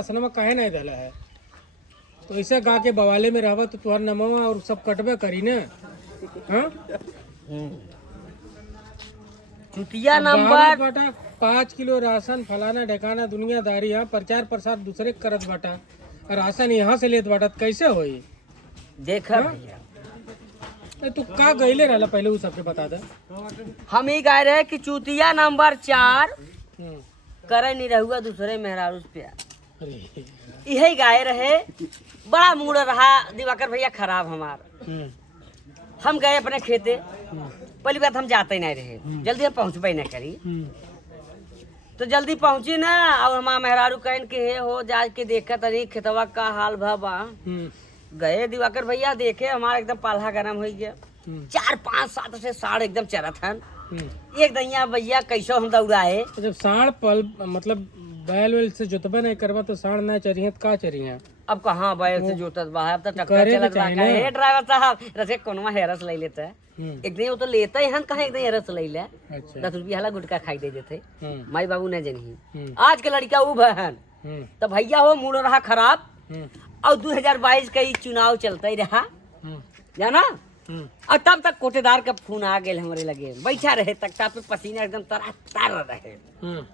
रसनमा काहे नहीं डाला है? तो ऐसे गा के बवाले में रहबा तो तुहार नमवा और सब कटबे करी ना। हाँ चुतिया अब नंबर बारह बाटा 5 किलो राशन फलाना ढकाना दुनियादारी है, प्रचार प्रसार दूसरे के करत बाटा और राशन यहाँ से लेत बाटा तो कैसे होई? देख हाँ? भैया, तू का गईले रहला पहले उ सबके बता दे। हम ही गाय रहे कि चुतिया नंबर 4 हम्म, करे नहीं रहुआ दूसरे मेहरारू से प्यार। अरे, यही गाय रहे, बड़ा मूड रहा दिवाकर भैया खराब हमार। हम्म, हम गए अपने खेते, हम्म, पहली बात हम जाते ही नहीं रहे, जल्दी हम पहुँचबे नहीं करी। हम्म, तो जल्दी पहुँची ना, और हमारा मेहरारू कहन के हे हो जा के देखा तनी खेतवा का हाल बा। हम्म, गए दिवाकर भैया देखे, हमारा एकदम पाला गरम हो गया। हम्म, 4 5 7 से साढ़ एकदम चरत हन। हम्म। एक दैया भैया कैसो हम दौड़ाए। तो जब साढ़ पल मतलब बैल वैल से जोतबा नहीं करबा तो साढ़ ना चरिए तो का चरिए? अब कहाँ बैल से जोतत बा, अब तो ट्रैक्टर करे के चलत बा। चाही ना। हे ड्राइवर साहब, रसे कोनवा हेरस ले लेता है। हम्म, एक दिन वो तो लेता ही हन, कहाँ एक दिन हेरस ले ले। अच्छा, 10 रुपया हला गुटका खाई दे देते। हम्म, माई बाबू ने जनी हम्म, आज के लड़का उ बहन। हम्म, तो भैया हो मूड रहा खराब, हम्म, और 2022 का ही चुनाव चलता ही रहा, हम्म, जाना। हम्म, और तब तक कोटेदार का फोन आ गए हमारे लगे, बैठा रहे तख्ता पे, पसीना एकदम तर रहे, हम्म,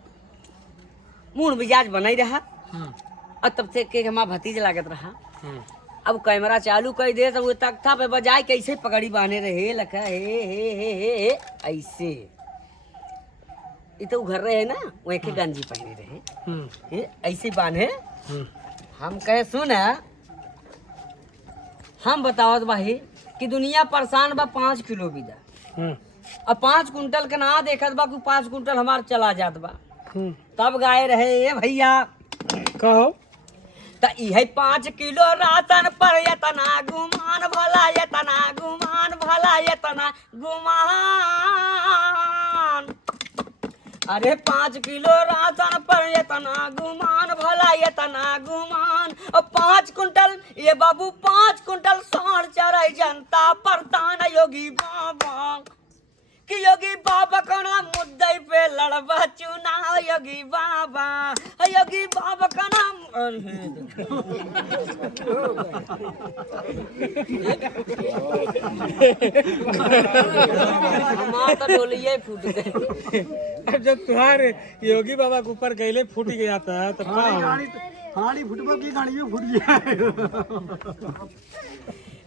मूड मिजाज बना ही रहा। हम्म, और तब से के हमारा भतीज लागत रहा। हम्म, अब कैमरा चालू कर दे तो वो तख्ता पे बजाय कैसे पगड़ी बांधे रहे, लखा हे ऐसे। ये तो घर रहे ना, वो एक गंजी पहने रहे, हम्म, हे ऐसे बांधे। हम्म, हम कहे सुन, हम बताओ भाई कि दुनिया परेशान बा 5 किलो बीजा, हम्म, और 5 कुंटल के ना देखत बा कि 5 कुंटल हमार चला जात बा। हम्म। तब गाय रहे ए भैया, कहो त इहे 5 किलो राशन पर यतना गुमान भला, यतना गुमान भला, यतना गुमान। अरे 5 किलो राशन पर यतना गुमान भला, यतना गुमान। और 5 कुंटल ये बाबू 5 कुंटल साढ़ चराई जनता परतान योगी बाबा, कि योगी बाबा कना मुद्दे पे लड़बा चुनाव, योगी बाबा, योगी बाबा कना। हमार तो डोलिये फूट गए। अब जब तुम्हारे योगी बाबा के ऊपर गैले फूट गया था तब का हो? हाड़ी फुटबॉल की गाड़ी में फुट गया।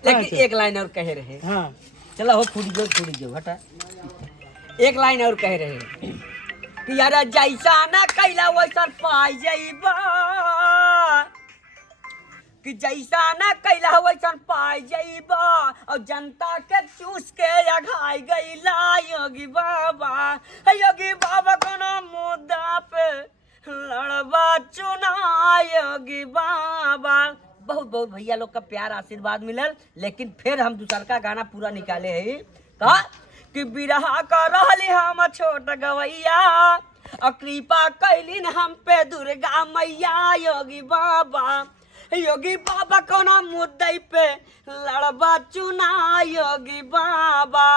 लेकिन एक लाइन और कह रहे, हाँ, चलो हो फूट गयो हटा। एक लाइन और कह रहे कि यार जैसा ना कैला वैसा पाई जाइबा, कि जैसा ना कैला वैसा पाई जाइबा, और जनता के चूस के अघाई गईला योगी बाबा, योगी बाबा को ना मुद्दा पे लड़बा चुनाव, योगी बाबा। बहुत बहुत भैया लोग का प्यार आशीर्वाद मिलल। लेकिन फिर हम दूसर का गाना पूरा निकाले है का कि बिरहा का रहली हम छोट गवैया, और कृपा कैलिन हम पे दुर्गा मैया, योगी बाबा, योगी बाबा कोना मुद्दे पे लड़बा चुना, योगी बाबा।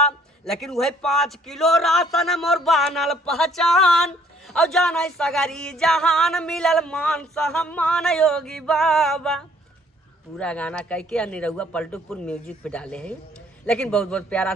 लेकिन वह 5 किलो राशन मोर बनल पहचान, और जाना सगरी जहान मिलल मान सम्मान, योगी बाबा। पूरा गाना कह के निरहुआ पलटूपुर म्यूजिक पे डाले हैं। लेकिन बहुत बहुत प्यारा